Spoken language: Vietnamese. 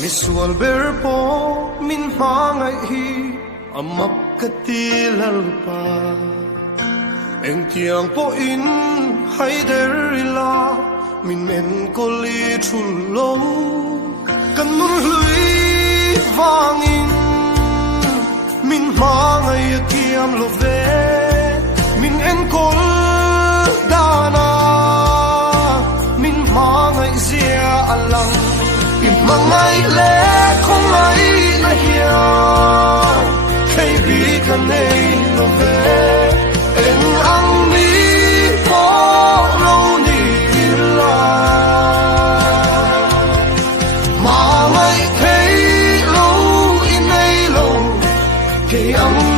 mi sual ber po min mangai hi amap katilal pa eng tiang po in haiderila min men ko li thul lo kan nun hlui wangin min mangai kiam lo ve min en kol dana min mangai zia alang mangai le không ai na hiền khi bi kan nei lo ve en ang mi po lo ni la ma mai thấy lo in nei lo khi ang